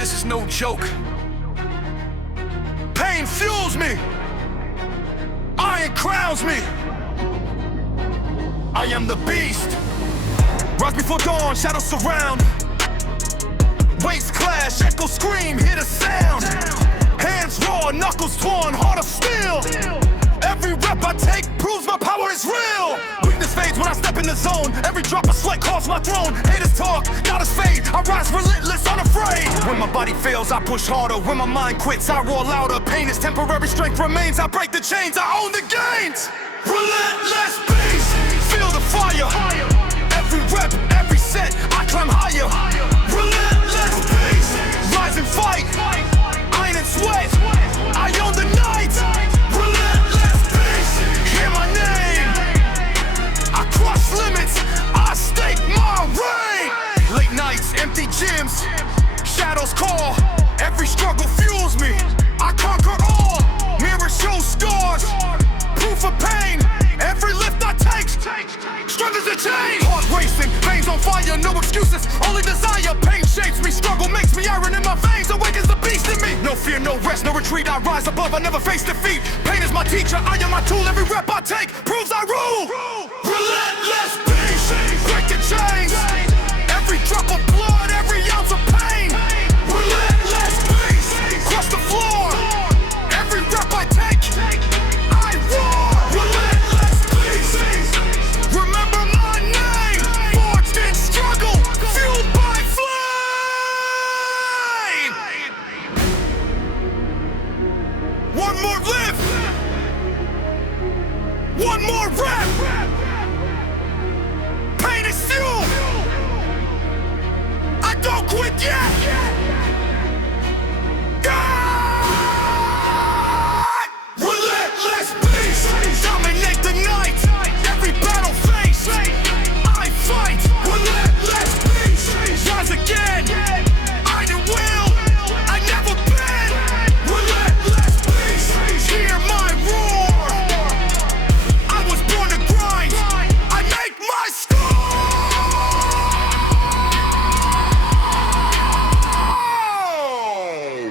This is no joke. Pain fuels me. Iron crowns me. I am the beast. Rise before dawn, shadows surround. Waves clash, echo scream, hear the sound. Hands raw, knuckles torn, heart of steel. Every rep I take proves my power is real. Weakness fades when I step in the zone. Every drop of sweat calls my throne. Haters talk, goddess fade. I rise relentless, unafraid. When my body fails, I push harder. When my mind quits, I roar louder. Pain is temporary, strength remains. I break the chains, I own the gains. Relentless beast, feel the fire. Every rep, every set, I climb higher. Relentless beast, rise and fight. Iron and sweat, I own the night. Relentless beast, hear my name. I crush limits, I stake my reign. Late nights, empty gyms, shadows call. Every struggle fuels me, I conquer all. Mirror shows scars, proof of pain. Every lift I take, strength is a chain. Heart racing, veins on fire, no excuses, only desire. Pain shapes me, struggle makes me iron in my veins, awakens the beast in me. No fear, no rest, no retreat, I rise above, I never face defeat. Pain is my teacher, I am my tool, every rep I take proves I rule. Relentless beast, break the chains. Every drop of blood, every ounce of pain. Relentless beast, crush the floor. Every rep I take, I roar. Relentless beast, remember my name. Forged in struggle, fueled by flame. One more lift, one more rep. Pain is fuel, I don't quit yet. God! Relentless beast, dominate the night. Every battle face, I fight. Relentless beast, rise again. Iron will, I never bend. Relentless beast, hear my roar. I was born to grind, I make my score.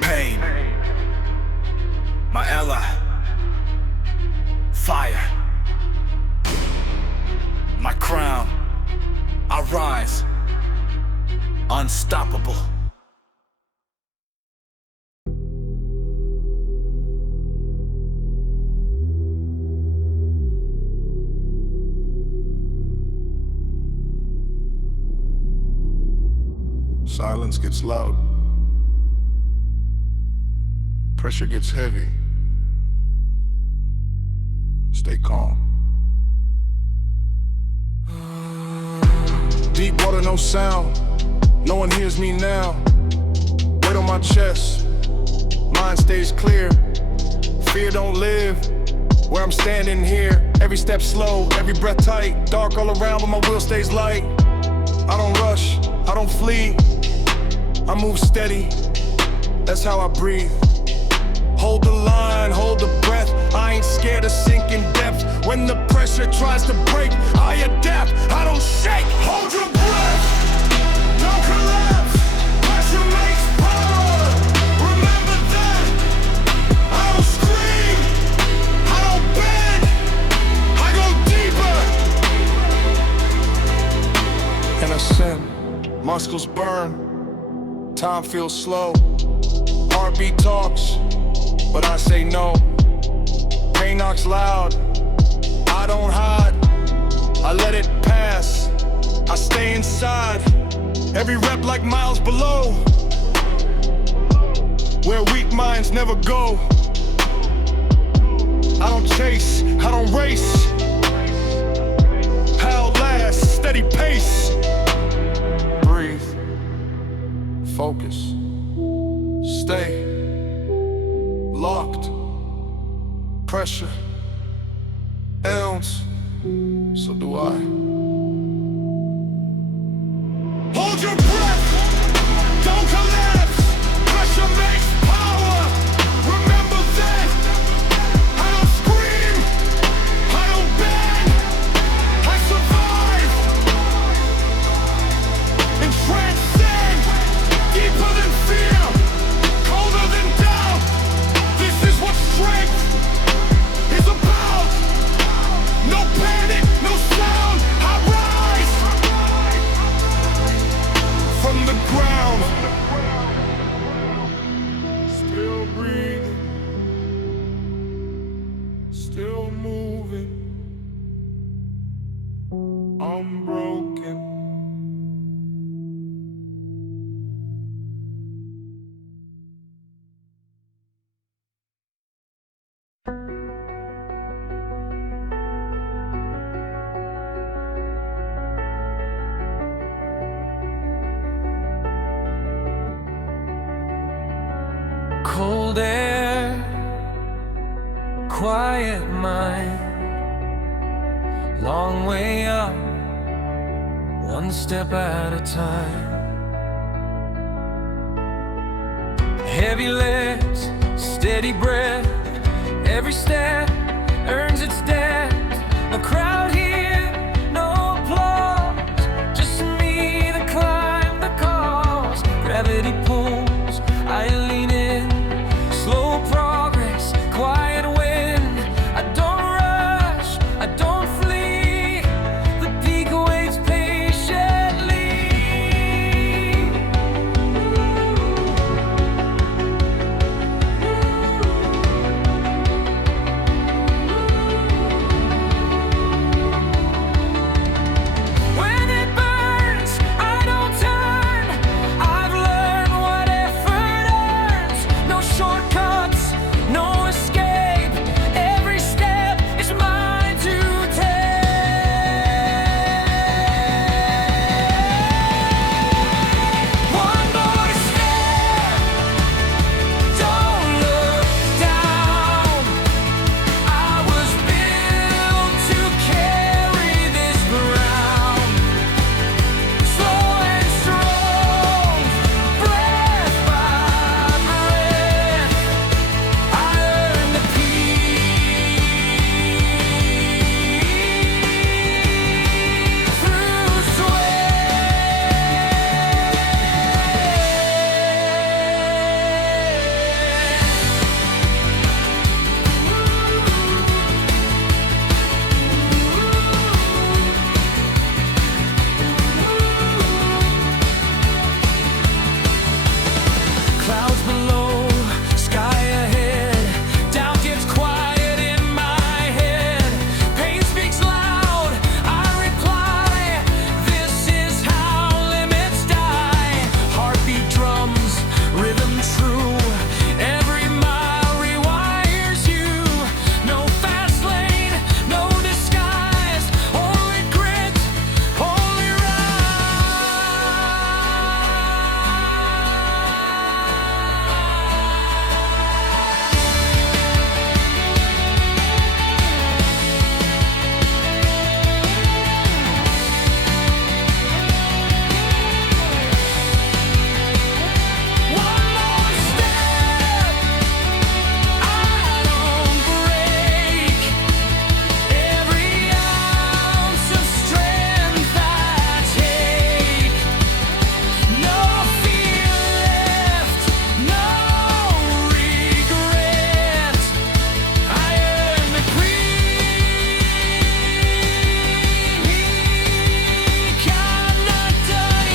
Pain, my ally. Fire, my crown. I rise, unstoppable. Silence gets loud. Pressure gets heavy. Stay calm. Deep water, no sound. No one hears me now. Weight on my chest. Mind stays clear. Fear don't live where I'm standing here. Every step slow, every breath tight. Dark all around, but my will stays light. I don't rush, I don't flee. I move steady. That's how I breathe. Hold the line, hold the breath. I ain't scared of sinking depths. When the pressure tries to break, I adapt, I don't shake. Hold your breath, don't collapse. Pressure makes power, remember that. I don't scream, I don't bend, I go deeper. And ascend, muscles burn, time feels slow. Heartbeat talks, but I say no. Pain knocks loud, I don't hide. I let it pass, I stay inside. Every rep like miles below, where weak minds never go. I don't chase, I don't race. How last, steady pace. Breathe, focus, stay locked. Pressure, ounce, so do I. Hold your breath, don't collapse. Pressure makes power, remember that. I don't scream, I don't bend, I survive and transcend. Deeper than fear, Cold air, quiet mind, long way up, one step at a time. Heavy legs, steady breath, every step earns its debt. A crowd here, no applause, just me that climb the cause. Gravity pulls, I lean in, slow progress, quiet win. I don't rush, I don't flee, the peak waits patiently. When it burns, I don't turn. I've learned what effort earns. No shortcuts, no escape. Every step is mine to take. One more step, don't look down. I was built to carry this ground. Slow and strong, breath by breath, I earned the peace through clouds below, sky ahead. Doubt gets quiet in my head. Pain speaks loud, I reply. This is how limits die. Heartbeat drums, rhythm true. Every mile rewires you. No fast lane, no disguise. Only grit, only one more step, I don't break. Every ounce of strength I take. No fear left, no regret. I earned the creek. I'm not done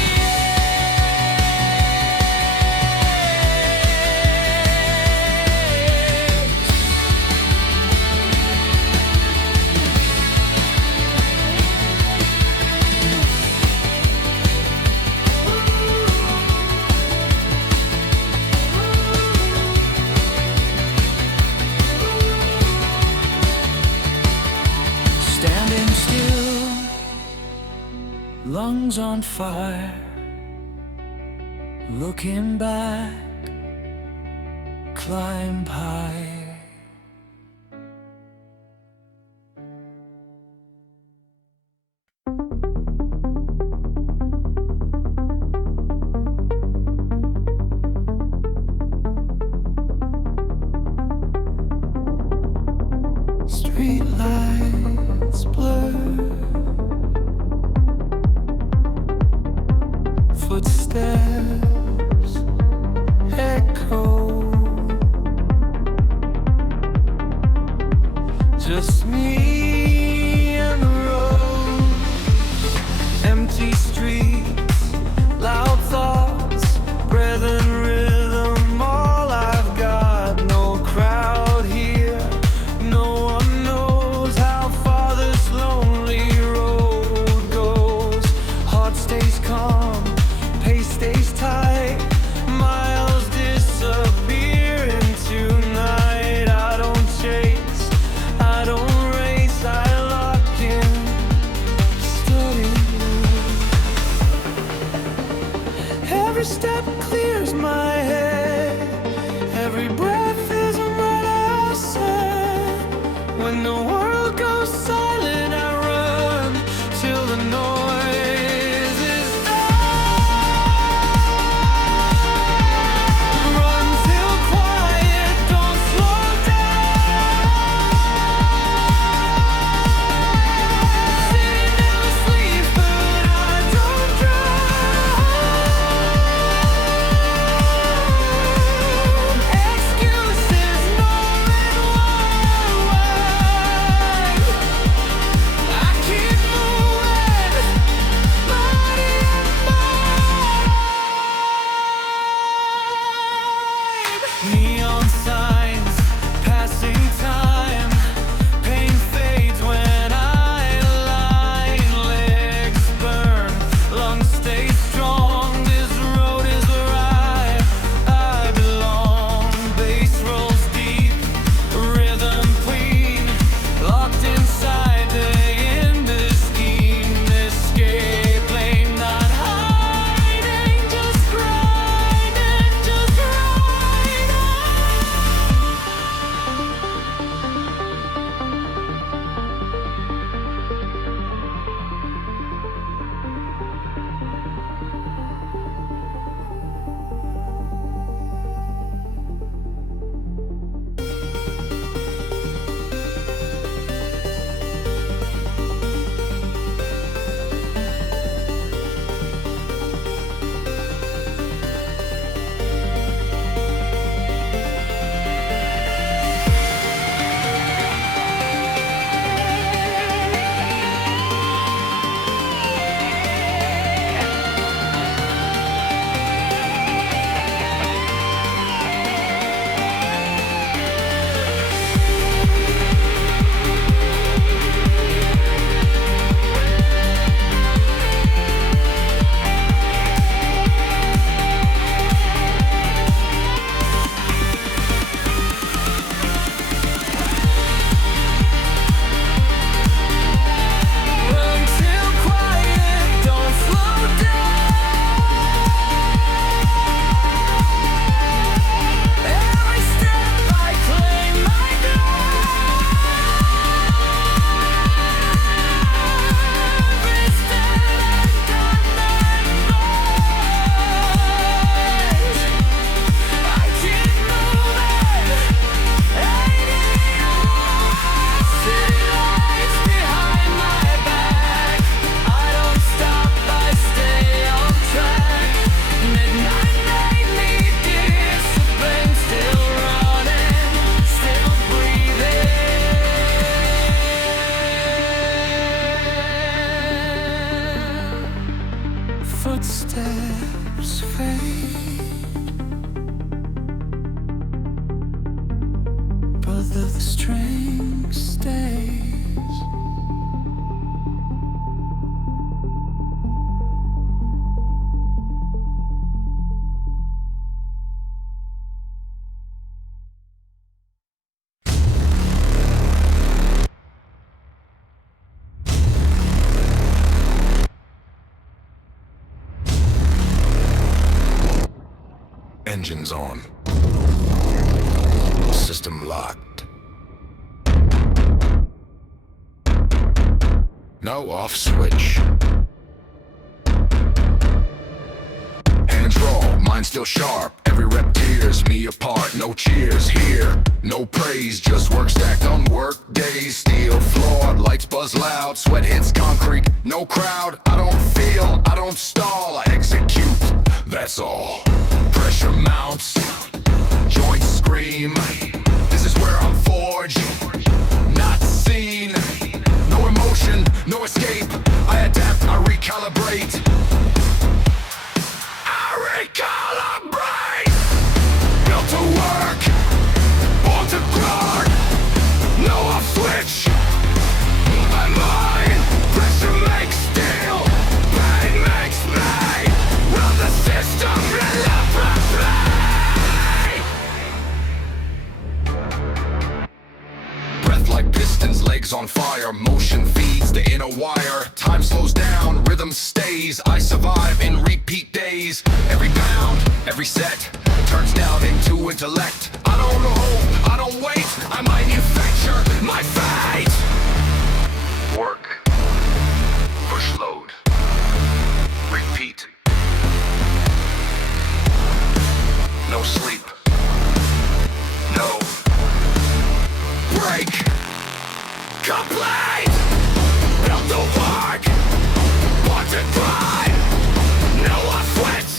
Standing still, lungs on fire. Looking back, climb high. Street lights blur, footsteps echo. Just me and the road, empty streets, loud thoughts, breath and rhythm. All I've got, no crowd here. No one knows how far this lonely road goes. Heart stays calm, pace stays tight. Miles disappear into night. I don't chase, I don't race, I lock in, study. Every step clears my head, Every breath is a medicine. When the world goes silent, I run till the noise is done. Run till quiet, don't slow down. City never sleeps, but I don't drown. Excuses, knowing why. I keep moving, body and mind. Neon signs, passing time. Pain fades when I lie. Legs burn, lungs stay strong. This road is where I belong. Bass rolls deep, rhythm clean. Locked inside the end of scheme. Escape lane, not hiding, just grinding, just riding. Run till quiet, don't slow down. Every step I claim my ground. Every step I've got my mind. I keep moving, hanging on. City lights behind my back. I don't stop, I stay on track. Midnight made me disciplined, still running, still breathing. Footsteps fade, but the strength stays. Engines on. System locked. No off switch. Hands raw, mind still sharp. Every rep tears me apart. No cheers here, no praise. Just work stacked on work days. Steel floor, lights buzz loud. Sweat hits concrete, no crowd. I don't feel, I don't stall. I execute, that's all. Pressure mounts, joints scream. This is where I'm forged, not seen. No emotion, no escape. I adapt, I recalibrate. I recalibrate. Built to work, born to guard. No off switch. My mind, pressure makes steel. Pain makes play. Run the system, breath like pistons, legs on fire. Motion feeds the inner wire. Time slows down, rhythm stays. I survive in repeat days. Every pound, every set, turns down into intellect. I don't hope, I don't wait, I manufacture my fate. Work, push load, repeat. No sleep, no break. Complete, built the work, want to cry. No one sweats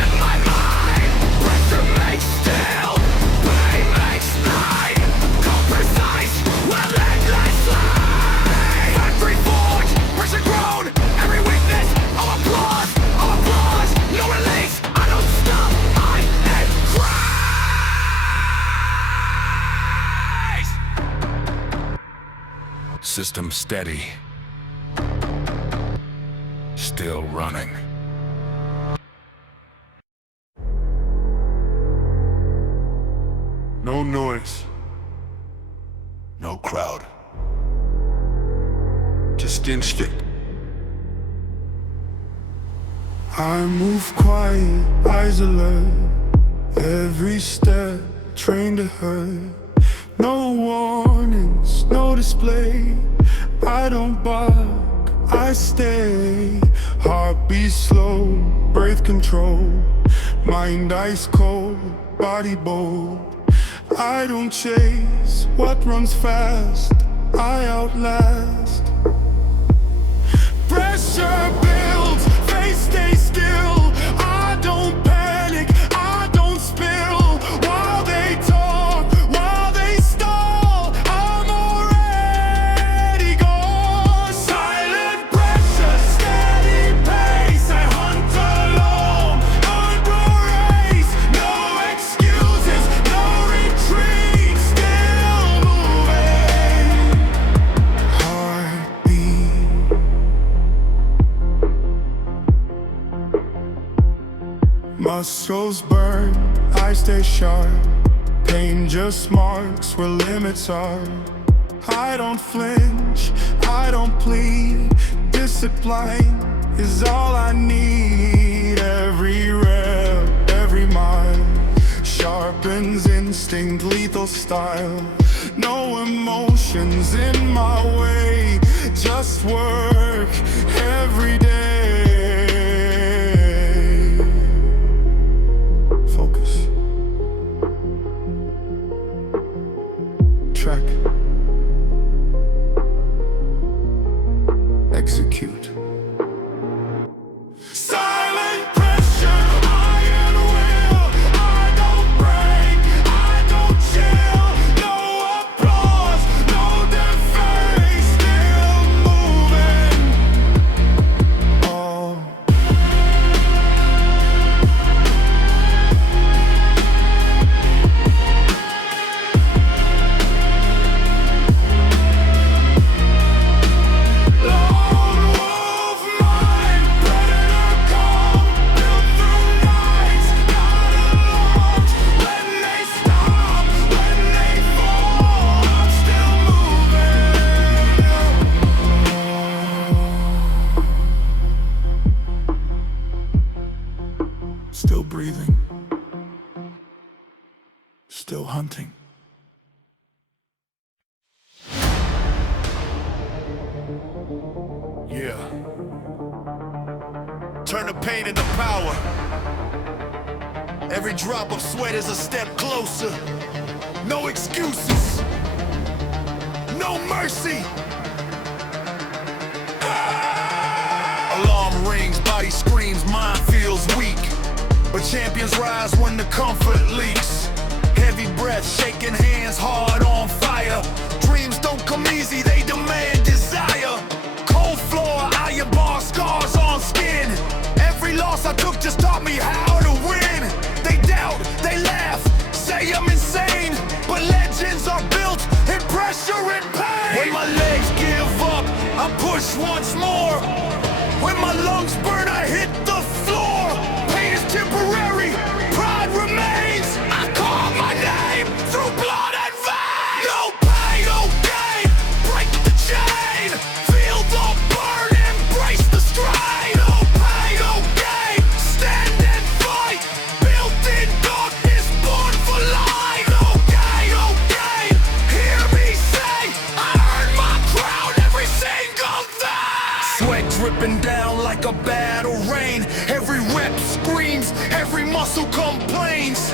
in my mind. Pressure makes still, pain makes night. Go precise, relentlessly. Factory forge, pressure grown. Every weakness, all applause, no release. I don't stop, I am Christ. System steady, still running. No noise. No crowd. Just instinct. I move quiet, eyes alert. Every step trained to hurt. No warnings, no display. I don't bark, I stay. Heartbeat slow, breath control. Mind ice cold, body bold. I don't chase what runs fast, I outlast. Pressure builds, face stay still. I don't panic, I don't spill. While they talk, while they stall, I'm already gone. Silent pressure, steady pace. I hunt alone, under race. No excuses, no retreat. Still moving. Heartbeat. Muscles burn, I stay sharp. Pain just marks where limits are. I don't flinch, I don't plead. Discipline is all I need. Every rep, every mile sharpens instinct, lethal style. No emotions in my way, just work every day. Focus. Track. Execute. Silent pressure, iron will. I don't break, I don't chill. No applause, no defense. Still moving. Oh. Lone wolf mind, predator calm, built through nights, got alarmed. When they stop, when they fall, I'm still moving. Still breathing. Still hunting. Yeah. Turn the pain into power. Every drop of sweat is a step closer. No excuses. No mercy. Alarm rings, body screams, mind feels weak. But champions rise when the comfort leaks. Heavy breath, shaking hands, heart on fire. Dreams don't come easy, they demand desire. Cold floor, iron bar, scars on skin. Every loss I took just taught me how to win. They doubt, they laugh, say I'm insane. But legends are built in pressure and pain. When my legs give up, I push once more. When my lungs burn, I hit the floor. Pain is temporary, pride remains. I call my name through blood and veins. No pain, no gain, break the chain. Feel the burn, embrace the strain. No pain, no gain, stand and fight. Built in screams, every muscle complains.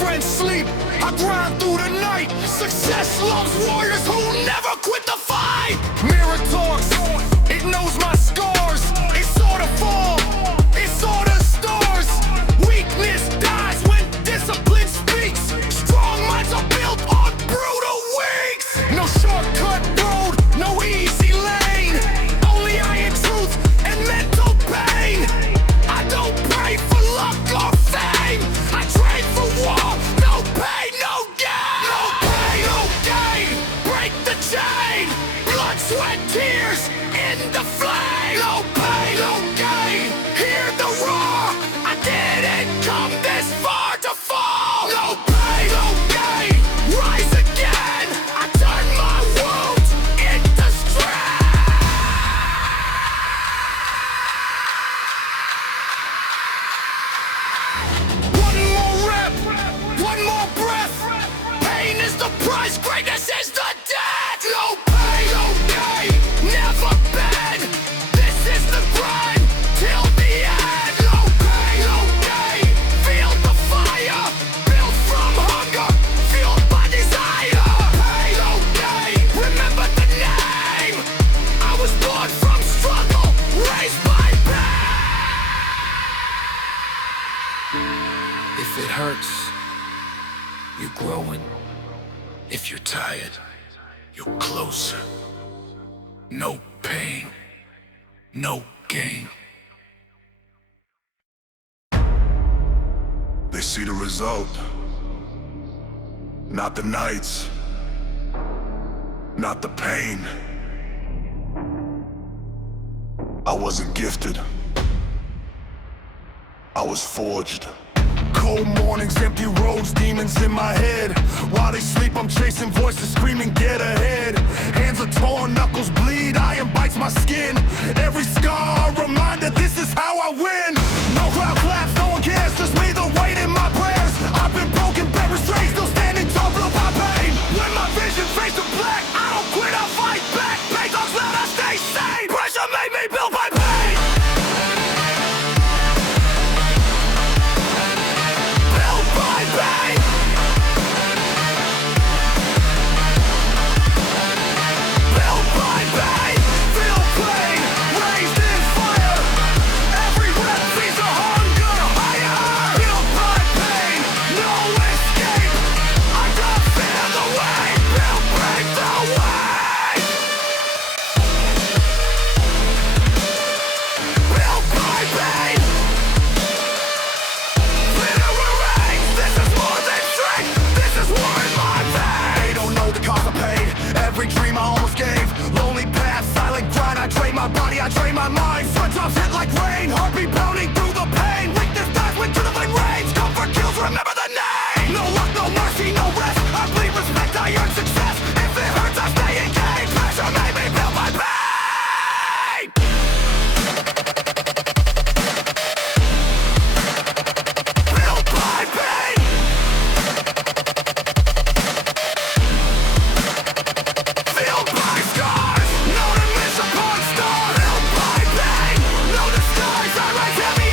Friends sleep, I grind through the night. Success loves warriors who never quit the fight. Mirror talks, it knows my scars. It saw the fall, it saw the stars. Weakness dies when discipline speaks. Strong minds are built on brutal weeks. No shortcut road, no easy lane. Only iron truth and mental pain. I don't pray for luck or fame. I train for war, no pain, no gain. No pain, no gain. Break the chain. Blood, sweat, tears in the flame. No pain, no gain. Hear the roar. I didn't come this far to fall. No pain, no gain. Rise again. I turn my wounds into strength. One more rep, one more breath. Pain is the price, greatness is the debt. No pain, no gain, never bend. This is the grind till the end. No pain, no gain, feel the fire. Built from hunger, fueled by desire. Pain, no gain, remember the name. I was born from struggle, raised by pain. If it hurts, you're growing. If you're tired, you're closer. No pain, no gain. They see the result, not the nights, not the pain. I wasn't gifted, I was forged. Cold mornings, empty roads, demons in my head. While they sleep, I'm chasing voices screaming, get ahead. Hands are torn, knuckles bleed, iron bites my skin. Every scar, a reminder, this is how I win. No crowd claps, no one cares, just me, the weight in my prayers. I've been broken, buried straight, still standing tall, blue by pain. When my vision fades to black, I don't quit, I fight back. Pain talks loud, I stay sane. Pressure made me built by pain. I drain my mind, front drops hit like rain. Heartbeat pounding through the pain. Weakness dies when to the flame rains. Comfort kills, remember the name. No luck, no mercy, no rest. I bleed respect, I earn success. If it hurts, I stay engaged. Pressure made me built by pain. Built by pain. Filled by scars. Known and miss upon stars. Built by pain. No disguise, I rise heavy.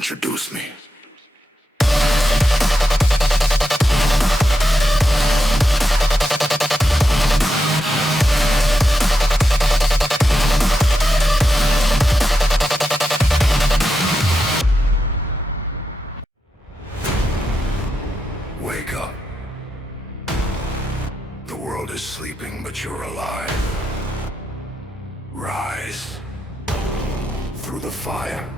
introduce me. Wake up. The world is sleeping, but you're alive. Rise through the fire.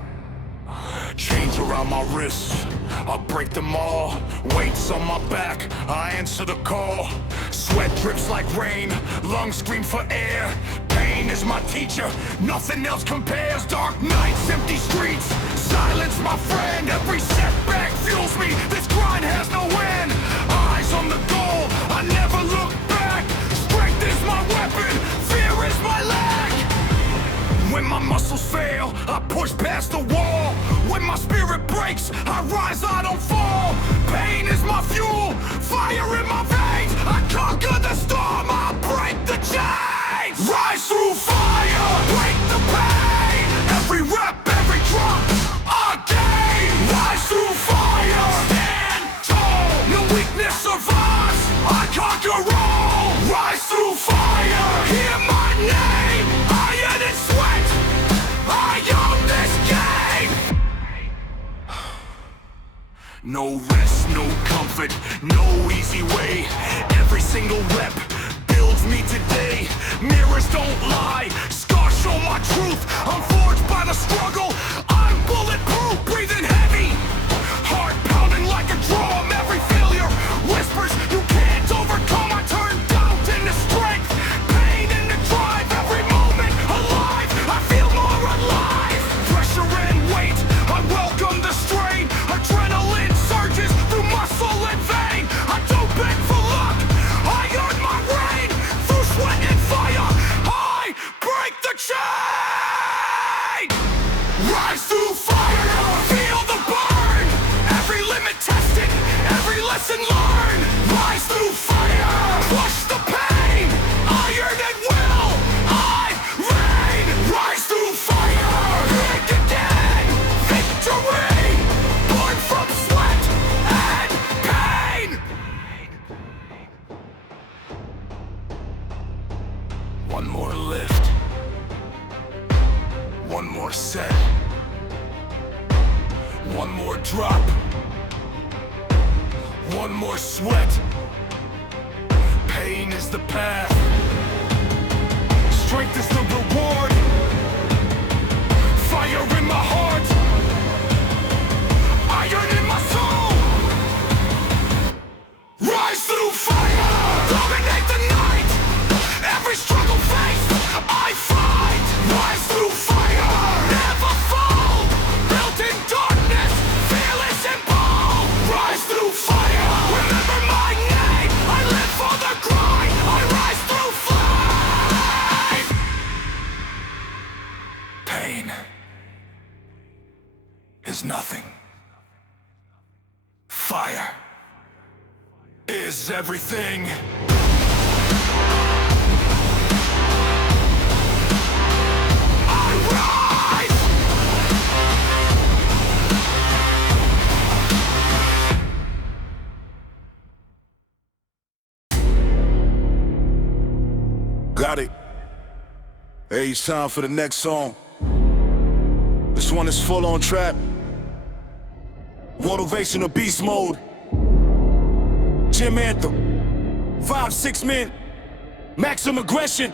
Chains around my wrists, I'll break them all. Weights on my back, I answer the call. Sweat drips like rain, lungs scream for air. Pain is my teacher, nothing else compares. Dark nights, empty streets, silence my friend. Every setback fuels me, this grind has no end. Eyes on the goal, I never look back. Strength is my weapon, fear is my lag. When my muscles fail, I push past the wall. When my spirit breaks, I rise, I don't fall. Pain is my fuel, fire in my veins. I conquer the storm, I break the chains. Rise through fire, break the pain. Every rep, every drop, I gain. Rise through fire, stand tall. No weakness survives, I conquer all. Rise through fire, hear my name. Iron and sweat, I own this game. No rest, no comfort, no easy way. Every single rep builds me today. Mirrors don't lie, scars show my truth. I'm forged by the struggle, I'm bulletproof. Breathing heavy, heart pounding like a drum. Every failure whispers you can't overcome. I turn doubt into strength, pain into drive. Every moment alive, I feel more alive. Pressure and weight, I welcome the strain. Adrenaline surges through muscle and vein. I don't beg for luck, I earn my reign. Through sweat and fire, I break the chain. Rise through fire, feel the burn. Every limit tested, every lesson learned. Rise through fire, push the pain. Iron and will, I reign. Rise through fire, break again. Victory, born from sweat and pain. One more lift, one more set, one more drop, one more sweat. Pain is the path, strength is the reward. Fire in my heart, iron in my soul. Rise through fire, dominate the night. Every struggle faced, I fight. Rise through fire, never fall. Built in darkness, fearless and bold. Rise through fire, remember my name. I live for the grind, I rise through flame. Pain is nothing. Fire is everything. I rise. Got it. Hey, it's time for the next song. This one is full on trap. Motivational beast mode. Gym anthem. 5-6 men. Maximum aggression.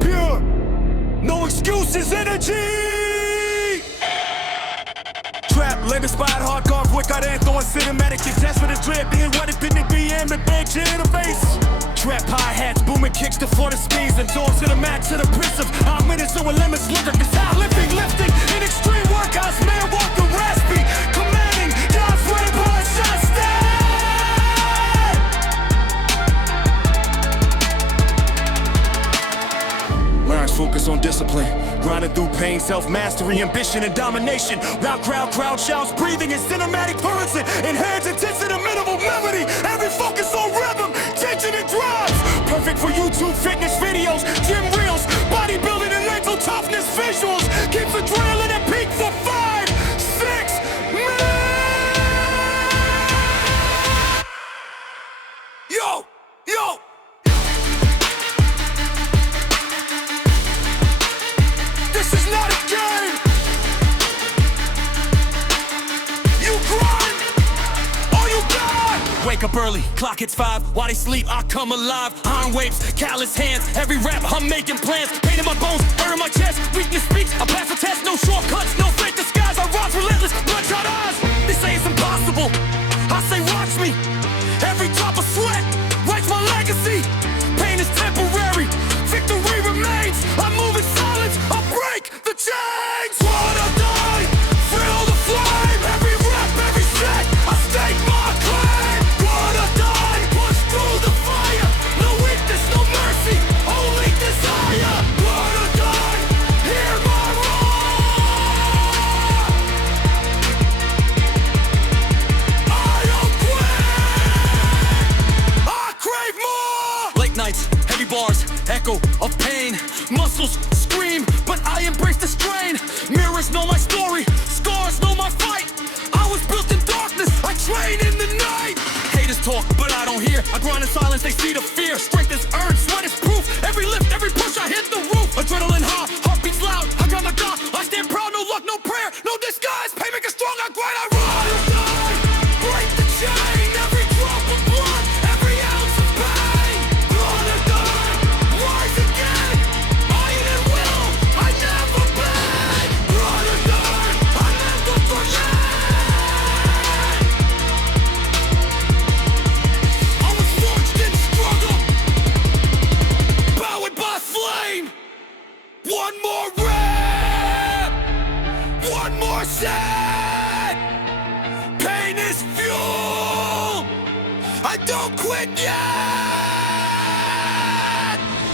Pure. No excuses energy. Trap, leg inspired, hard carved, wick out anthem, cinematic, contest with a drip, being what it been to be, and the big G in the face. Trap hi-hats, booming kicks to for the speeds, and doors to the mat to the prince of our minutes so limits liquor, cause how lifting in extreme workouts, man walking raspy, commanding, God's running blood shot stand. Learns focus on discipline, grinding through pain, self-mastery, ambition, and domination. Route crowd shouts, breathing in cinematic currency, enhanced intensity, minimal melody, every focus on rhythm, tension and drives. Perfect for YouTube fitness videos, gym reels, bodybuilding and mental toughness visuals. Keeps adrenaline at peak for 5, 6, wake up early, clock hits 5. While they sleep, I come alive. Iron waves, callous hands. Every rap, I'm making plans. Pain in my bones, air in my chest. Weakness speaks, I pass the test. No shortcuts, no fake disguise. I rise relentless, bloodshot eyes. They say it's impossible. I say watch me. Every drop of sweat writes my legacy. Pain is temporary, victory remains. I move in silence, I break the chains. Wanna die, feel the flame. Every rep, every set, I stake my claim. Wanna die, push through the fire. No weakness, no mercy, only desire. Wanna die, hear my roar. I don't quit, I crave more. Late nights, heavy bars, echo of pain. Muscles scream, but I embrace the strain. Mirrors know my story, scars know my fight. I was built in darkness, I train in the night. Haters talk, but I don't hear. I grind in silence, they see the fear. Strength is earned, sweat is proof. Every lift, every push, I hit the roof. Adrenaline high, heart beats loud. I got my God, I stand proud. No luck, no prayer, no disguise. Pain make us strong, I grind, I rise. Break the chain, every drop of blood, every ounce of pain. Wanna die, rise again. Iron and will, I never bend. Wanna die, I never forget. I was forged in struggle, powered by flame. One more rep, one more set. Pain is fuel, I don't quit yet.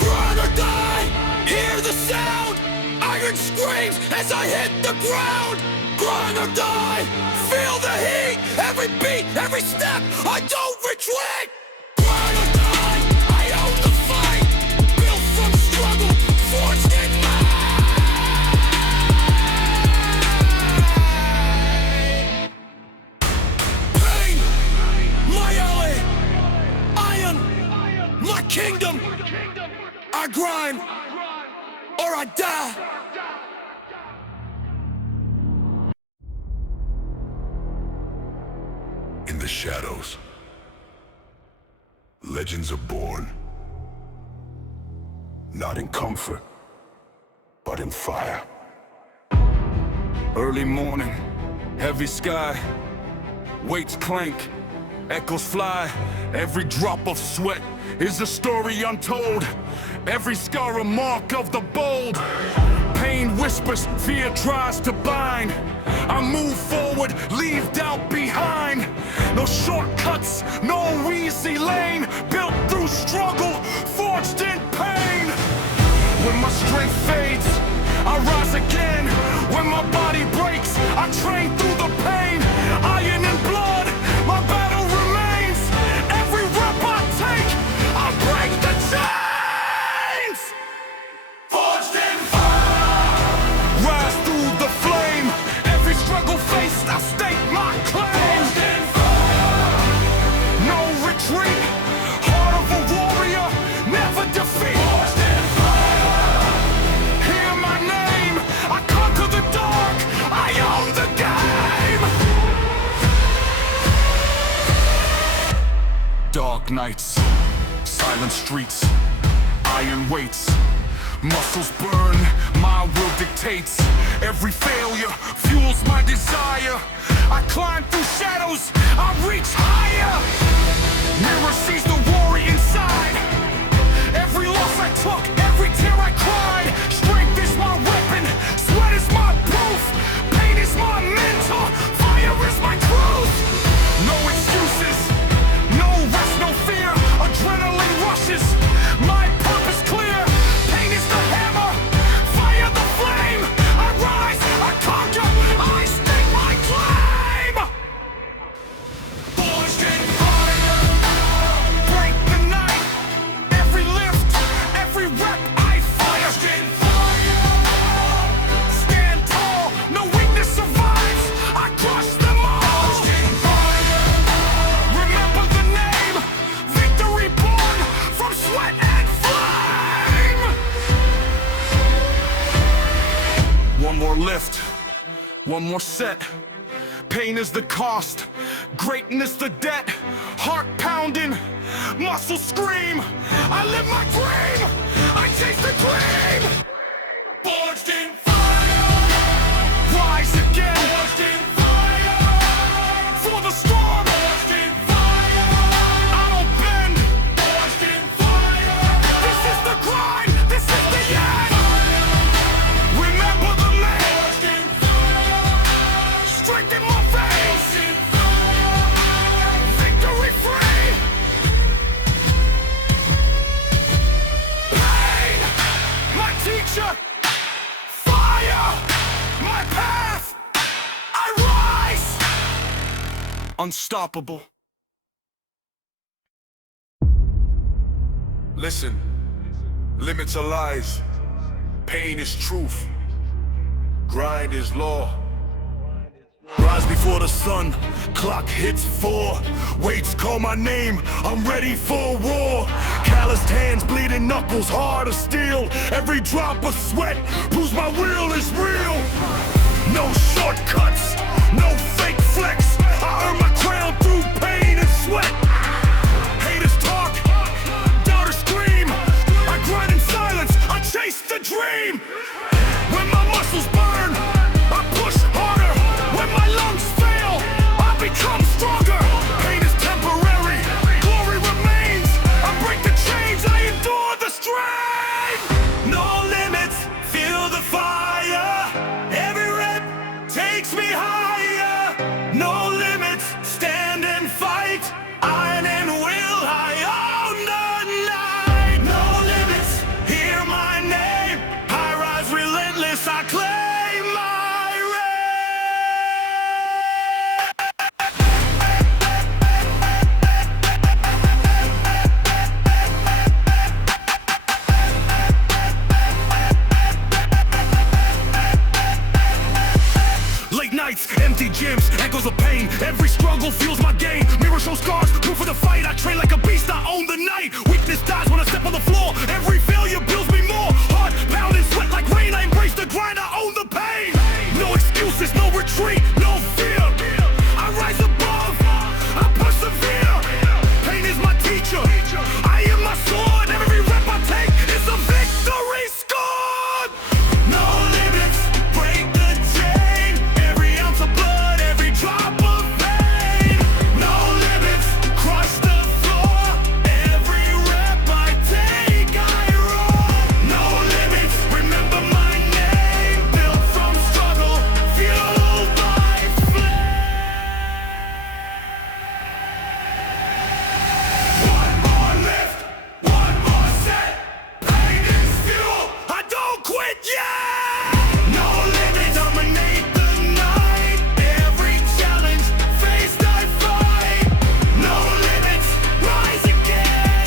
Run or die, hear the sound. Iron screams as I hit the ground. Run or die, feel the heat. Every beat, every step, I don't retreat. Run or die, I own the fight. Built from struggle, forged in mind. Pain, my ally. Iron, my kingdom. I grind, or I die. In the shadows, legends are born. Not in comfort, but in fire. Early morning, heavy sky, weights clank, echoes fly. Every drop of sweat is a story untold. Every scar a mark of the bold. Pain whispers, fear tries to bind. I move forward, leave doubt behind. No shortcuts, no easy lane. Built through struggle, forged in pain. When my strength fades, I rise again. When my body breaks, I train through the pain. Iron and blood, my battle remains. Every rep I take, I break the chains. Forged in fire, rise through the flame. Every struggle faced, I stake my claim. Forged in fire, no retreat. Heart of a warrior, never defeat. Forged in fire, hear my name. I conquer the dark, I own the game. Dark nights, silent streets, iron weights. Muscles burn, my will dictates. Every failure fuels my desire. I climb through shadows, I reach higher. Mirror sees the warrior inside. Every loss I took, every tear I cried. Strength is my weapon, sweat is my proof. Pain is my mentor, fire is my truth. No excuses, no rest, no fear. Adrenaline rushes, my purpose clear. Pain is the hammer, fire the flame. I rise, I conquer, I stake my claim. Forged in fire, break the night. Every lift, every rep I fire. Forged in fire, stand tall, no weakness survives. I crush them all. Forged in fire, remember the name. Victory born from sweat and flame. One more lift, one more set. Pain is the cost, greatness the debt. Heart pounding, muscles scream. I live my dream, I chase the dream. Forged in fire, Rise again, forged in fire, for the storm. forged in fire, I don't bend, forged in fire, this is the grind, this is the end. Remember the man, forged in fire, strength in my veins. forged in fire, Victory free! Pain! My teacher! Fire! My path! I rise! Unstoppable. Listen, limits are lies. Pain is truth. Grind is law. Rise before the sun, clock hits 4. Weights call my name, I'm ready for war. Calloused hands, bleeding knuckles, hard as steel. Every drop of sweat proves my will is real. No shortcuts, no fake flex. I earn my crown through pain and sweat. Haters talk, doubters scream. I grind in silence, I chase the dream. When my muscles burn, I push harder. When my lungs fail, I become stronger. Pain is temporary, glory remains. I break the chains, I endure the strain. No limits, feel the fire. Every rep takes me higher. No limits, stand and fight. Iron and will, I own the night. No limits, hear my name. I rise relentless, I claim my Late nights, empty gyms, echoes of pain. Every struggle fuels my gain. Mirror shows scars, proof of the fight. I train like a beast, I own the night. Weakness dies when I step on the floor. Every failure builds me more. Heart pounding, sweat like rain. I embrace the grind, I own the pain. No excuses, no retreat, no fear. I rise above, I persevere. Pain is my teacher, I am my sword. Every rep I take is a victory scored. No limits, break the chain. Every ounce of blood, every drop of pain. No limits, crush the floor. Every rep I take, I roar. No limits, remember my name. Built from struggle, fueled by flame. One more lift, one more set. Pain is fuel, I don't quit yet. No limit, dominate the night. Every challenge faced, I fight. No limits, rise again.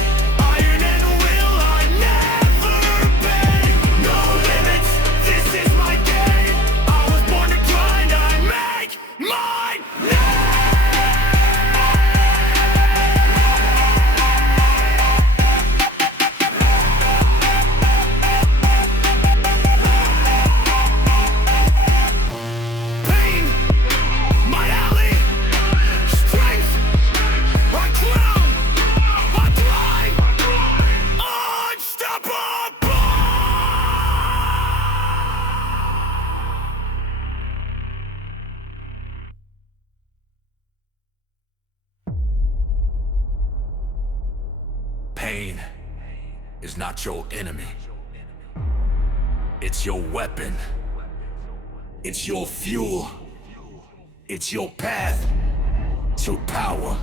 Iron and will, I never bend. No limits, this is my game. I was born to grind, I make my name. Pain, my ally. Strength, my crown. My drive, unstoppable. Pain is not your enemy. It's your weapon. It's your fuel. It's your path. It's your power.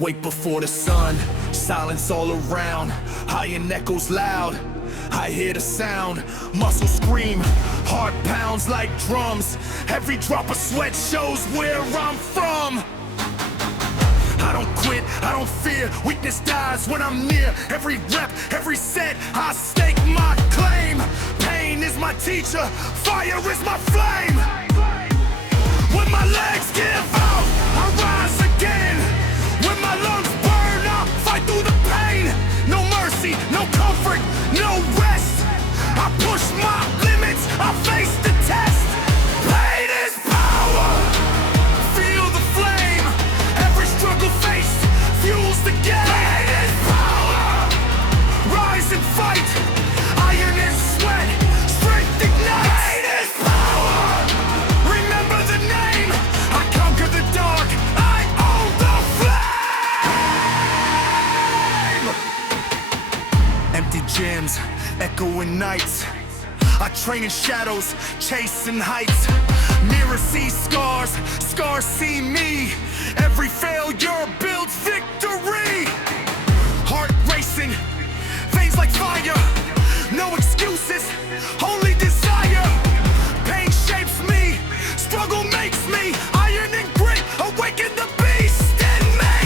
Wake before the sun, silence all around. Iron echoes loud, I hear the sound. Muscles scream, heart pounds like drums. Every drop of sweat shows where I'm from. I don't quit, I don't fear. Weakness dies when I'm near. Every rep, every set, I stake my claim. Pain is my teacher, fire is my flame. When my legs give out, I rise again. When my lungs burn, I fight through the pain. No mercy, no comfort, no rest. I push my limits, I face the test. Pain is echoing nights. I train in shadows, chasing heights. Mirror sees scars, scars see me. Every failure builds victory. Heart racing, veins like fire. No excuses, only desire. Pain shapes me, struggle makes me. Iron and grit, awaken the beast in me.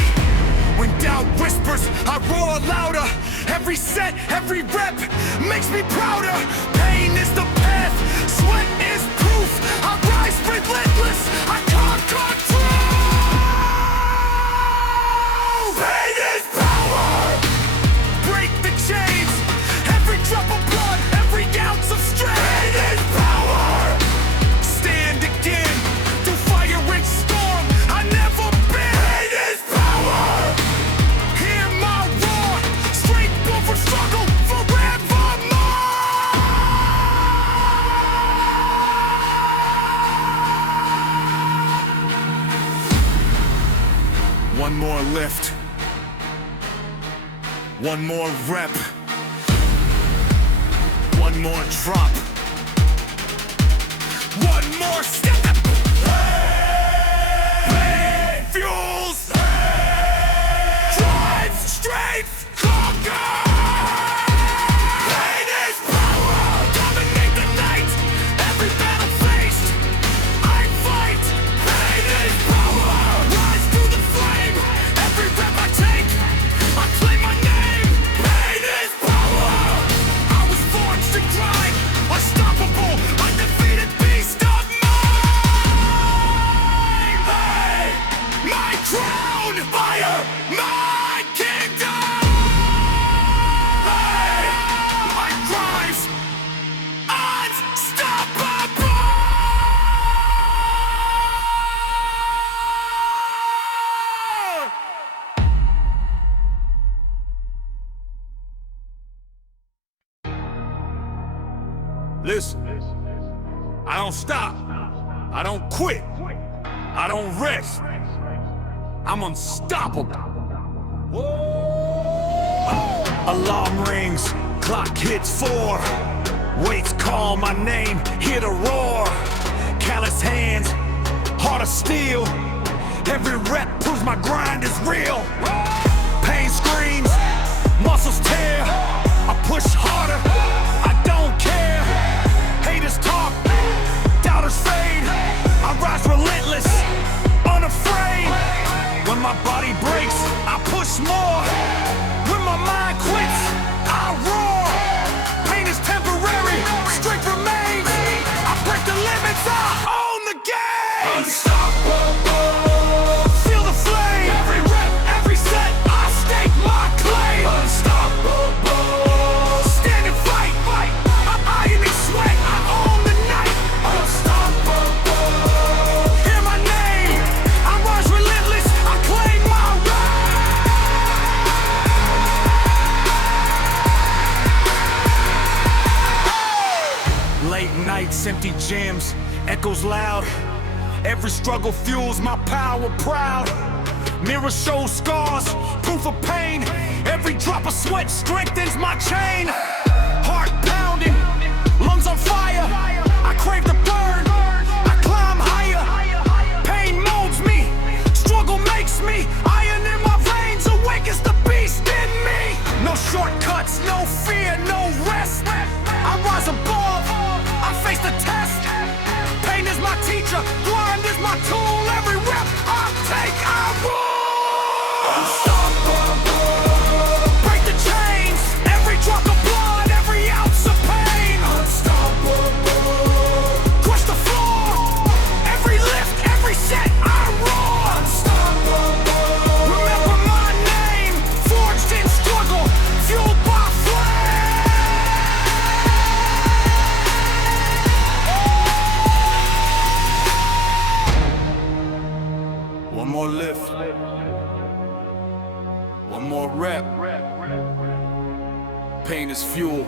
When doubt whispers, I roar louder. Every set, every rep makes me prouder. Pain is the path, sweat is proof. I rise relentless, I conquer truth. Pain is power. Break the chains, every drop of blood, every ounce of strength. Pain is power. Stand again, through fire and storm, I never bend. Pain is power. Hear my roar, strength born from struggle forevermore. One more lift, one more rep, one more drop, one more step. Pain fuels, drives strength, conquer. Pain is power, dominate the night. Every battle faced, I fight. Pain is power, rise to the flame. Every rep I take, I claim my name. Pain is power. I was forged to grind, unstoppable, undefeated beast of mine. Pain, my crown, fire, my kingdom. Pain, my crimes, unstoppable. Listen, I don't stop, I don't quit, I don't rest. I'm unstoppable. Alarm rings, clock hits 4. Weights call my name, hear the roar. Callous hands, heart of steel. Every rep proves my grind is real. Pain screams, muscles tear. I push harder, I don't care. Haters talk, doubters fade. I rise relentless, unafraid. When my body breaks, I push more. When my mind quits, I roar. Pain is temporary, strength remains. I break the limits, I own the game. Unstoppable. Feel the flame. Every rep, every set, I stake my claim. Unstoppable. Stand and fight, fight. Iron and sweat, I own the night. Unstoppable. Hear my name, I rise relentless, I claim my right. Late nights, empty gyms, echoes loud. Every struggle fuels my power proud. Mirror shows scars, proof of pain. Every drop of sweat strengthens my chain. Heart pounding, lungs on fire. I crave the burn, I climb higher. Pain molds me, struggle makes me. Iron in my veins awakens the beast in me. No shortcuts, no fear, no rest. I rise above, I face the test. Pain is my teacher, grind is my tool. Every rep I take, I rule. Unstoppable. Break the chains, every drop of blood, every ounce of pain. Unstoppable. Crush the floor, every lift, every set, I roar. Unstoppable. Remember my name, forged in struggle, fueled by flame. One more lift, one more rep. Pain is fuel,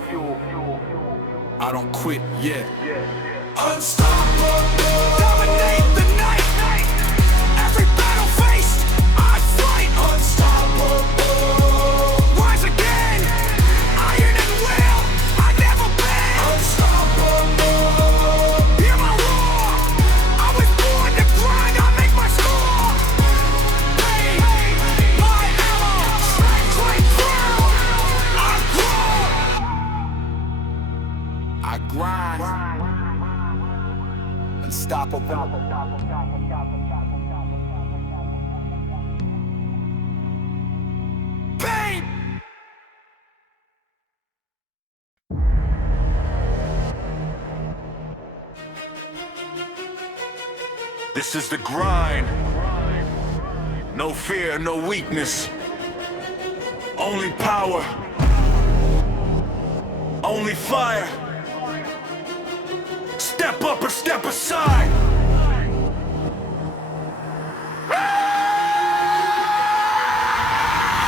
I don't quit yet. Unstoppable. Dominate the night. Every battle faced, I fight. Unstoppable. Rise again, iron and will, I never Pain! This is the grind. No fear, no weakness. Only power. Only fire. Step up or step aside.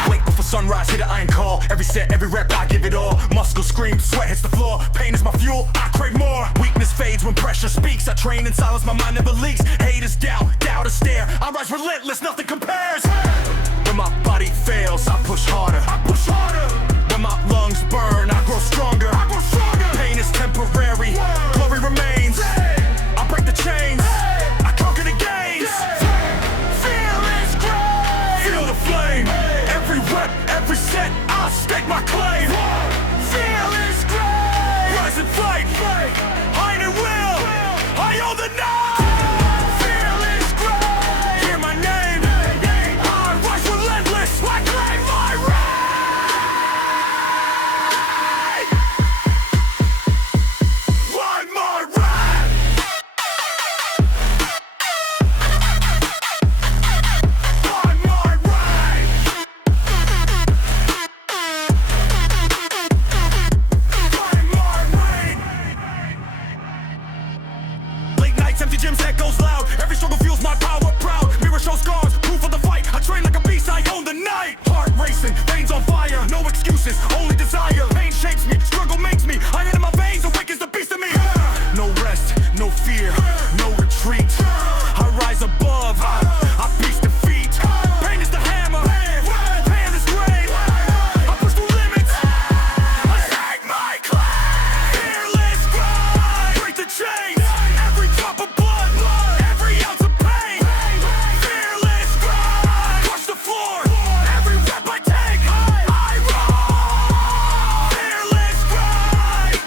Wake before sunrise, hit an iron call. Every set, every rep, I give it all. Muscles scream, sweat hits the floor. Pain is my fuel, I crave more. Weakness fades when pressure speaks. I train in silence, my mind never leaks. Haters doubt, doubt or stare. I rise relentless, nothing compares. When my body fails, I push harder. I push harder. When my lungs burn, I grow stronger. I grow stronger. Pain is temporary, glory remains. I break the chains, I conquer the gains. Feel is great. Feel the flame. Every rep, every set, I'll stake my claim. Feel is great. Rise and fight. Iron and will. I own the night. Feel is great. Hear my name. I rise relentless. I claim my right. Claim my right. Claim my right. Claim my right. Late nights, empty gyms, echoes loud. Every struggle fuels my power, proud. Mirror shows scars, proof of the fight. I train like a beast, I own the night. Heart racing, veins on fire. No excuses, only desire. Pain shapes me, struggle makes me. Iron in my veins, awakens the beast in me. No rest, no fear, no retreat. I rise above, I beat defeat. Pain is the hammer, pain is great. I push through limits, I take my claim. Fearless grind, break the chains. Every drop of blood, every ounce of pain. Fearless grind, crush the floor. Every rep I take, I rise. Fearless grind,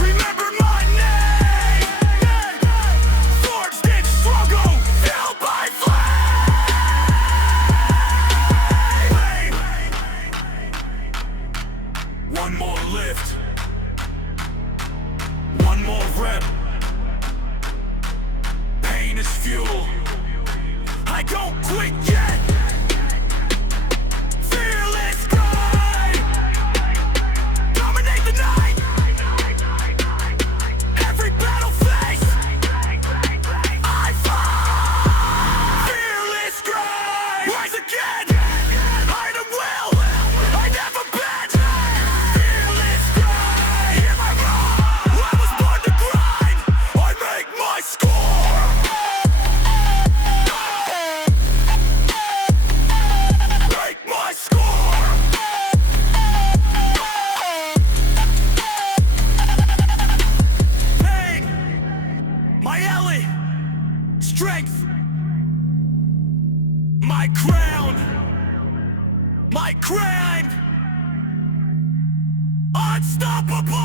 remember my name. Forged in struggle, fueled by flame. One more lift, one more rep. Pain is fuel. I don't quit yet. Fearless grind. Dominate the night. Every battle face, I fight. Fearless grind. Rise again. Iron and will. I never bend. Fearless grind. Hear my roar. I was born to grind. I make my score. Make my score. Pain, my ally, strength, my crown, my grind, unstoppable.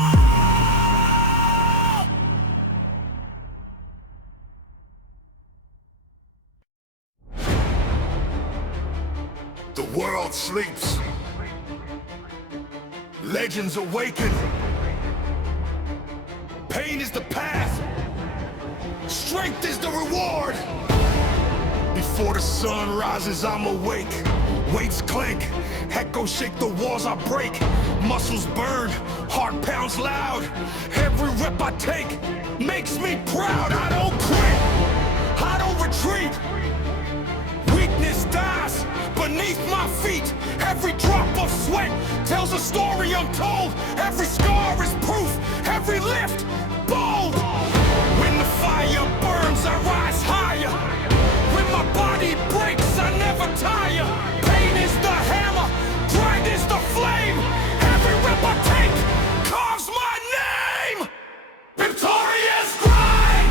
The world sleeps. Legends awaken. Pain is the path. Strength is the reward. Before the sun rises, I'm awake. Weights clank, echoes shake the walls I break. Muscles burn, heart pounds loud. Every rep I take makes me proud. I don't quit, I don't retreat. Weakness dies beneath my feet. Every drop of sweat tells a story untold. Every scar is proof, every lift bold. When the fire burns, I rise higher. When my body breaks, I never tire. Pain is the hammer, grind is the flame. Every rep I take carves my name. Victorious grind.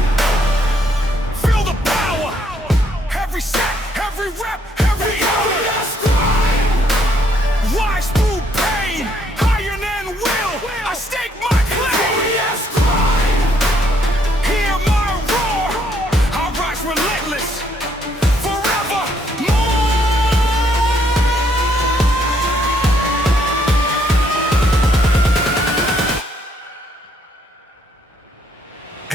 Feel the power. Every set, every rep, every victorious grind. Rise through pain, iron and will. I stake my claim. Victorious grind.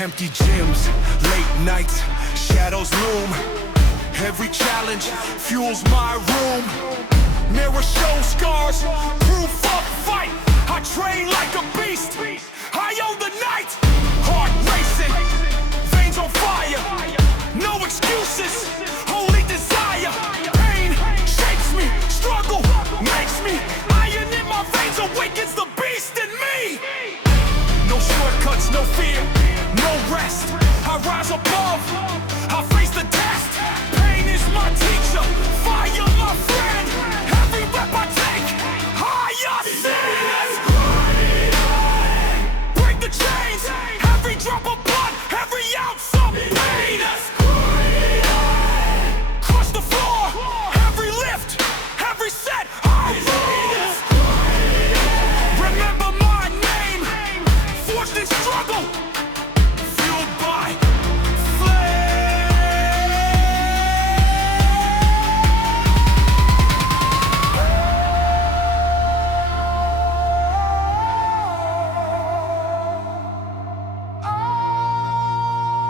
Empty gyms, late nights, shadows loom. Every challenge fuels my room. Mirror show scars, proof of fight. I train like a beast, I own the night. Heart racing, veins on fire. No excuses, only desire. Pain shapes me, struggle makes me. Iron in my veins awakens the beast in me. No shortcuts, no fear, no rest. I rise above, I face the test. Pain is my teacher, fire my friend. Every rep I take, I ascend. Break the chains, every drop of blood, every ounce of pain. Crush the floor, every lift, every set, I rise. Remember my name, forged in struggle, fueled by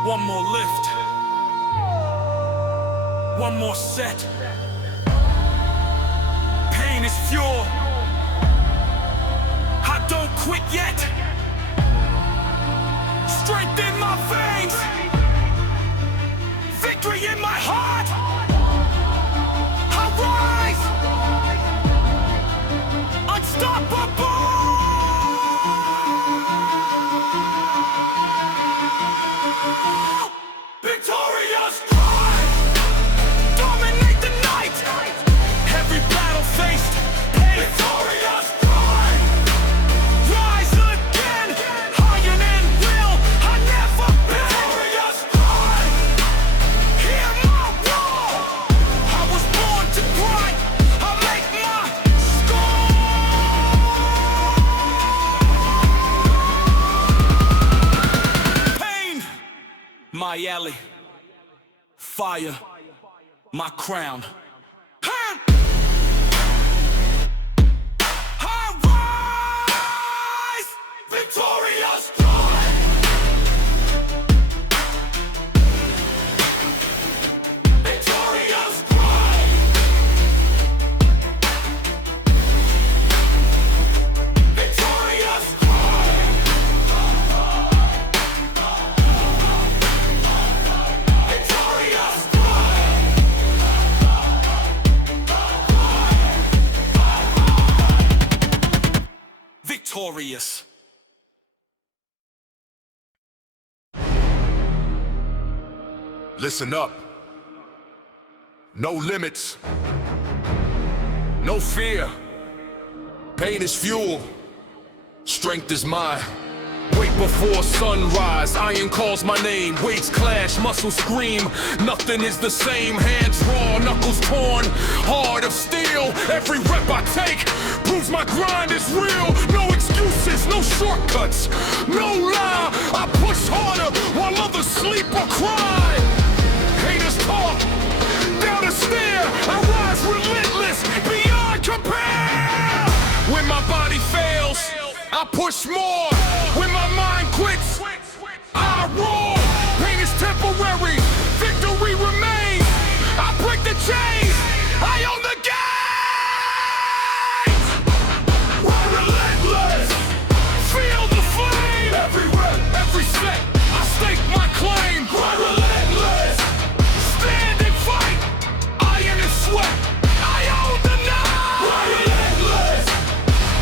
one more lift, one more set. Pain is fuel, I don't quit yet. Strength in my veins, victory in my heart. I rise, unstoppable. Victorious drive, dominate the night. Every battle faced, victorious drive. Rise again, iron and will. I never been. Victorious drive, hear my roar. I was born to grind. I make my score. Pain, my alley. Fire, my crown. I rise, victorious drive. Victorious drive. Victorious drive. Victorious. Victorious. Listen up. No limits. No fear. Pain is fuel. Strength is mine. Wait before sunrise, iron calls my name. Weights clash, muscles scream. Nothing is the same. Hands raw, knuckles torn. Heart of steel. Every rep I take proves my grind is real. No excuses, no shortcuts, no lie. I push harder while others sleep or cry. Haters talk, down a stair. I rise relentless, beyond compare. When my body fails, I push more. When my mind quits, I roar. Pain is temporary, victory remains. I break the chains, I own the game. We're relentless, feel the flame. Every rep, every set, I stake my claim. We're relentless, stand and fight. Iron and sweat, I own the night. We're relentless,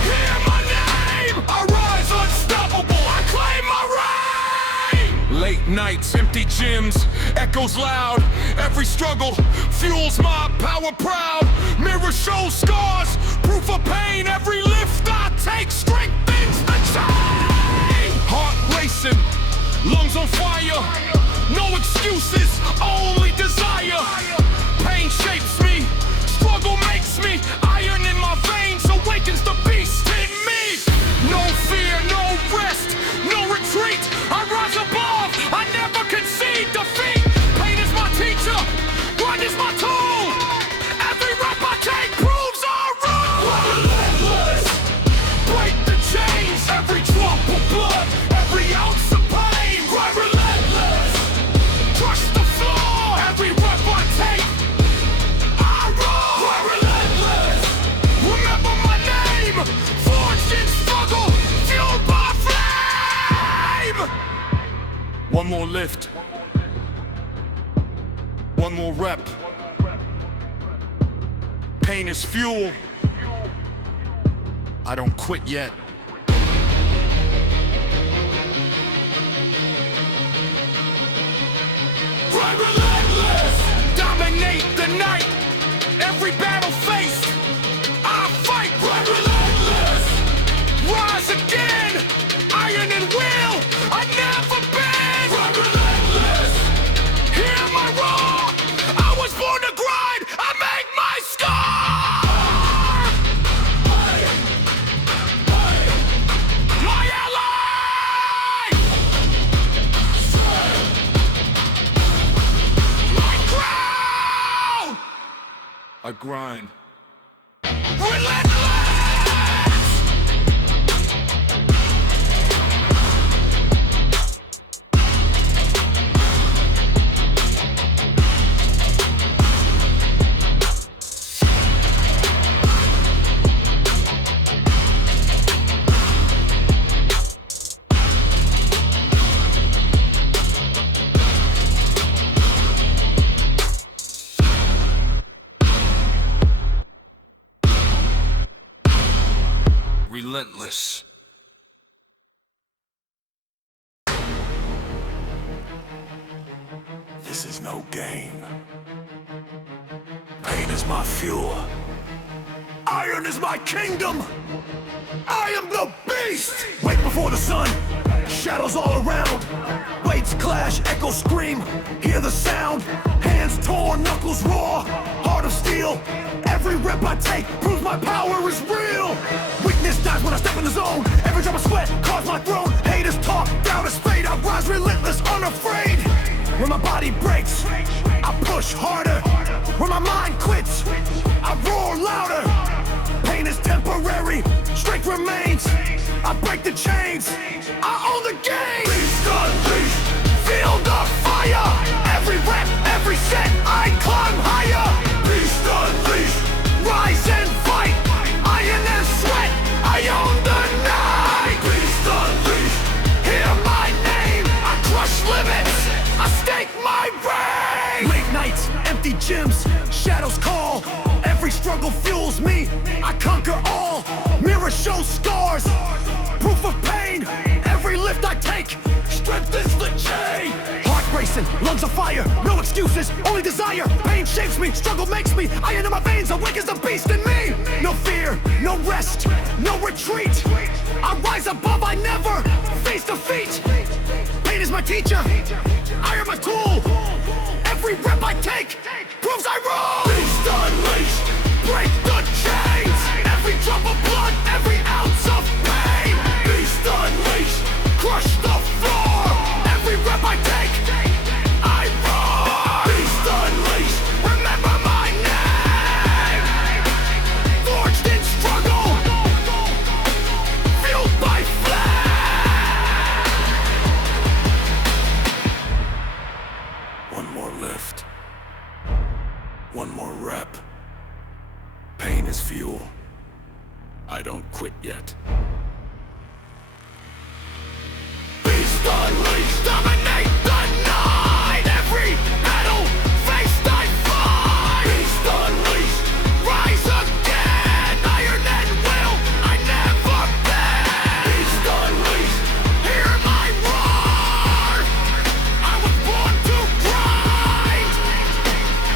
hear my name. I rise unstoppable, I claim my reign. Late nights, empty gyms, echoes loud. Every struggle fuels my power proud. Mirror shows scars, proof of pain. Every lift I take strengthens the chain. Heart racing, lungs on fire. No excuses, only desire. Pain shapes me, struggle makes me. Iron in my veins awakens the beast in me. No fear, no rest, no retreat. I rise above, I never concede defeat. Pain is my teacher, grind is my tool. Every rep I take proves our rule. Relentless, break the chains. Every drop of blood, every ounce of pain. Grind relentless. One more rep. Pain is fuel. I don't quit yet. Run relentless! Dominate the night! Every battle faced, I fight! Run relentless! Rise again! Iron and will, I never bend! Run relentless! Hear my roar! I was born to grind! I make my scar! My ally! My crown! I grind. Relentless! Relentless. This is no game. Pain is my fuel. Iron is my kingdom. I am the beast. Wake before the sun. Shadows all around. Weights clash, echoes scream. Hear the sound. Hands torn, knuckles raw. Heart of steel. Every rep I take proves my power is real. Weakness dies when I step in the zone. Every drop of sweat carves my throne. Haters talk, doubt is fate. I rise relentless, unafraid. When my body breaks, I push harder. When my mind quits, I roar louder. Pain is temporary, strength remains. I break the chains, I own the game. Beast unleashed, feel the fire. Every rep, every set, I climb higher. Beast unleashed, rise and fight. Iron and sweat, I own the night. Beast unleashed, hear my name. I crush limits, I stake my reign. Late nights, empty gyms, shadows call. Every struggle fuels me, I conquer all. Mirror shows scars, proof of pain. Every lift I take strengthens the chain. Heart racing, lungs of fire, no excuses, only desire. Pain shapes me, struggle makes me. Iron in my veins, awakens the beast in me. No fear, no rest, no retreat. I rise above, I never face defeat. Pain is my teacher, iron my tool. Every rep I take proves I rule. Beast unleashed, break the chains. Every drop of blood, every ounce of pain. Beast unleashed, crush the floor. Every rep I take, I roar. Beast unleashed, remember my name. Forged in struggle, fueled by flame. One more lift, one more rep. Pain is fuel. I don't quit yet. Beast unleashed, dominate the night. Every battle faced I fight. Beast unleashed, rise again. Iron and will, I never bend. Beast unleashed, hear my roar. I was born to grind.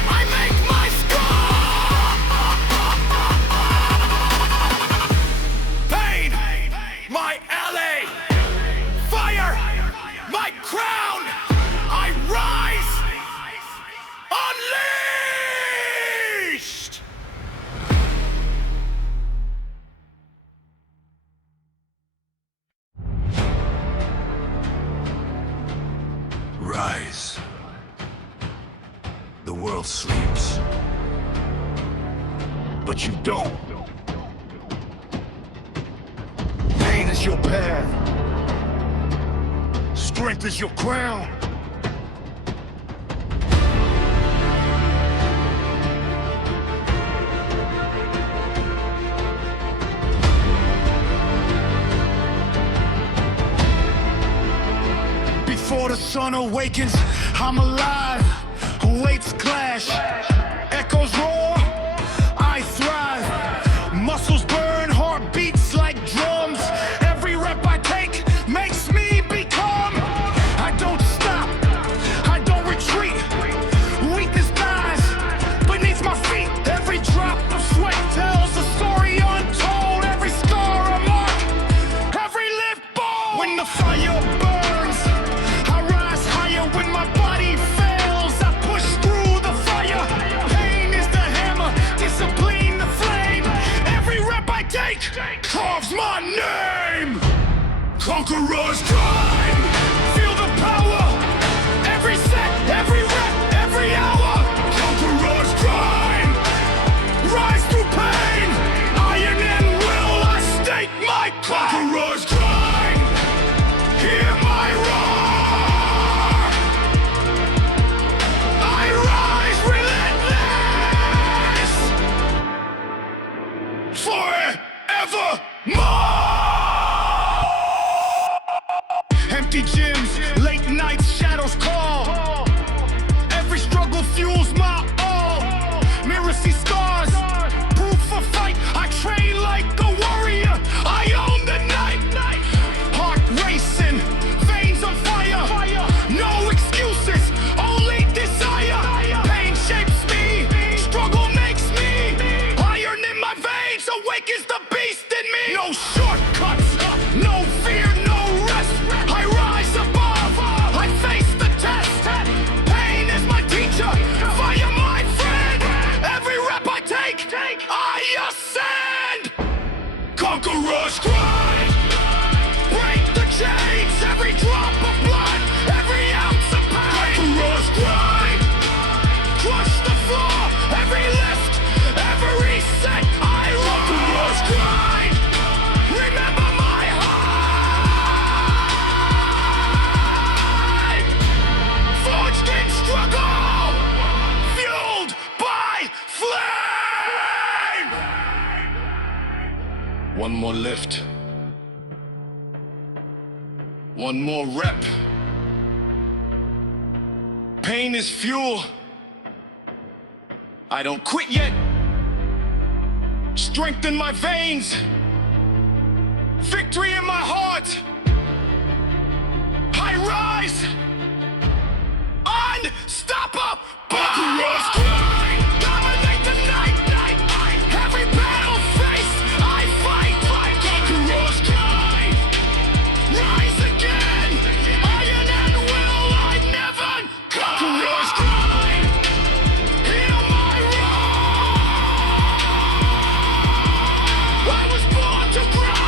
I make my scar. Pain, my ally. Fire, my crown. I rise, unleashed. Rise. The world sleeps, but you don't. Pain is your path. Strength is your crown. Before the sun awakens, I'm alive. blades clash, echoes roar, I thrive. Muscles burn, heart beats like drums. Every rep I take makes me become. I don't stop, I don't retreat. Weakness dies beneath my feet. Every drop of sweat tells a story untold. Every scar a mark, every lift bone. When the fire burns, I rise higher. When my body fails, I push through the fire. Pain is the hammer, discipline the flame. Every rep I take carves my name. Conqueror's climb, feel the power. Every set, every rep, every hour. Conqueror's climb, rise through pain. Iron and will, I stake my claim. Conqueror's climb, hear my roar. I rise relentless, forevermore. Empty gyms, late nights, shadows call. Every struggle fuels my all. Mirror see scars, proof of fight. I train like a warrior, I own the night. Heart racing, veins on fire. No excuses, only desire. Pain shapes me, struggle makes me. Iron in my veins awakens the beast in me. No shortcuts, no fear, no rest. I rise above, I face the test. Pain is my teacher, fire my friend. Every rep I take, I ascend. Conqueror's cry, break the chains. Every drop of blood, every ounce of pain. Conqueror's cry, crush the floor. Every lift, every set, I roar. Conqueror's cry, remember my height. Forged in struggle, fueled by flame. One more lift, one more rep. Pain is fuel, I don't quit yet. Strength in my veins, victory in my heart. I rise, unstoppable. Conqueror's cry, dominate the night. Every battle faced, I fight. Conqueror's cry, rise again. Iron and will, I never. Conqueror's cry, hear my roar. I was born to grind.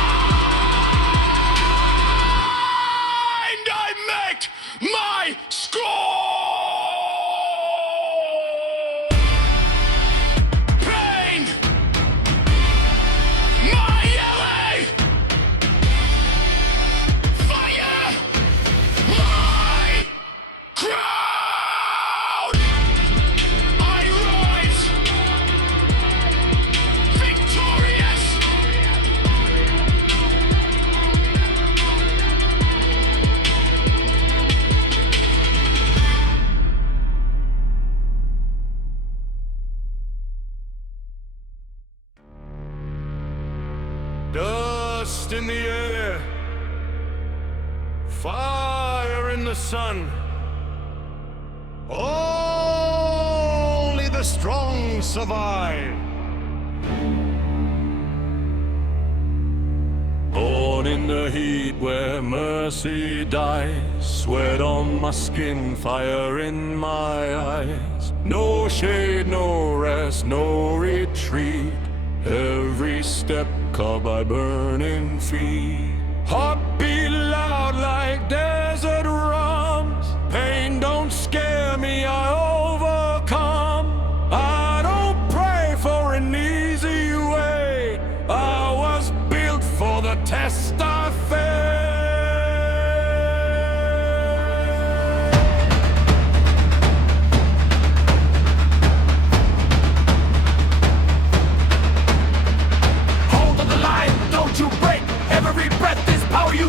I make my score. Pain, my LA. Fire, my crowd. I rise, victorious. Dust in the air, fire in the sun. Only the strong survive. Born in the heat where mercy dies. Sweat on my skin, fire in my eyes. No shade, no rest, no retreat. Every step caught by burning feet. Heart beat loud like desert drums. Pain don't scare me, I overcome. I don't pray for an easy way. I was built for the test I faced. Hold on the line, don't you break. Every breath is power you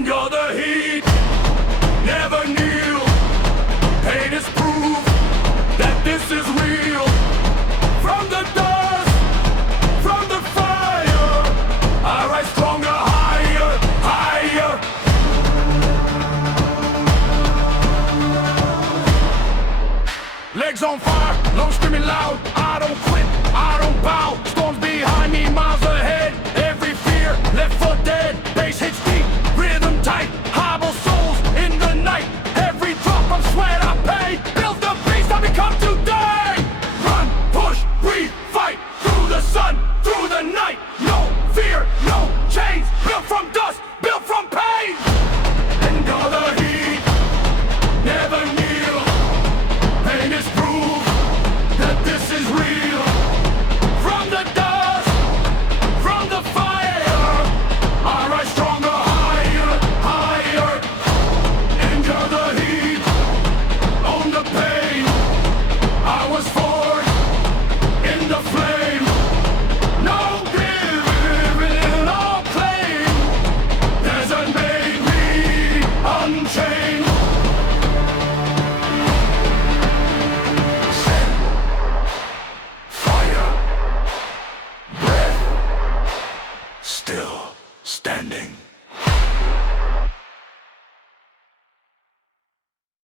under the heat. Never kneel. Pain is proof that this is real. From the dust, from the fire, I rise stronger, higher, higher. Legs on fire, lungs screaming loud. I don't quit, I don't bow.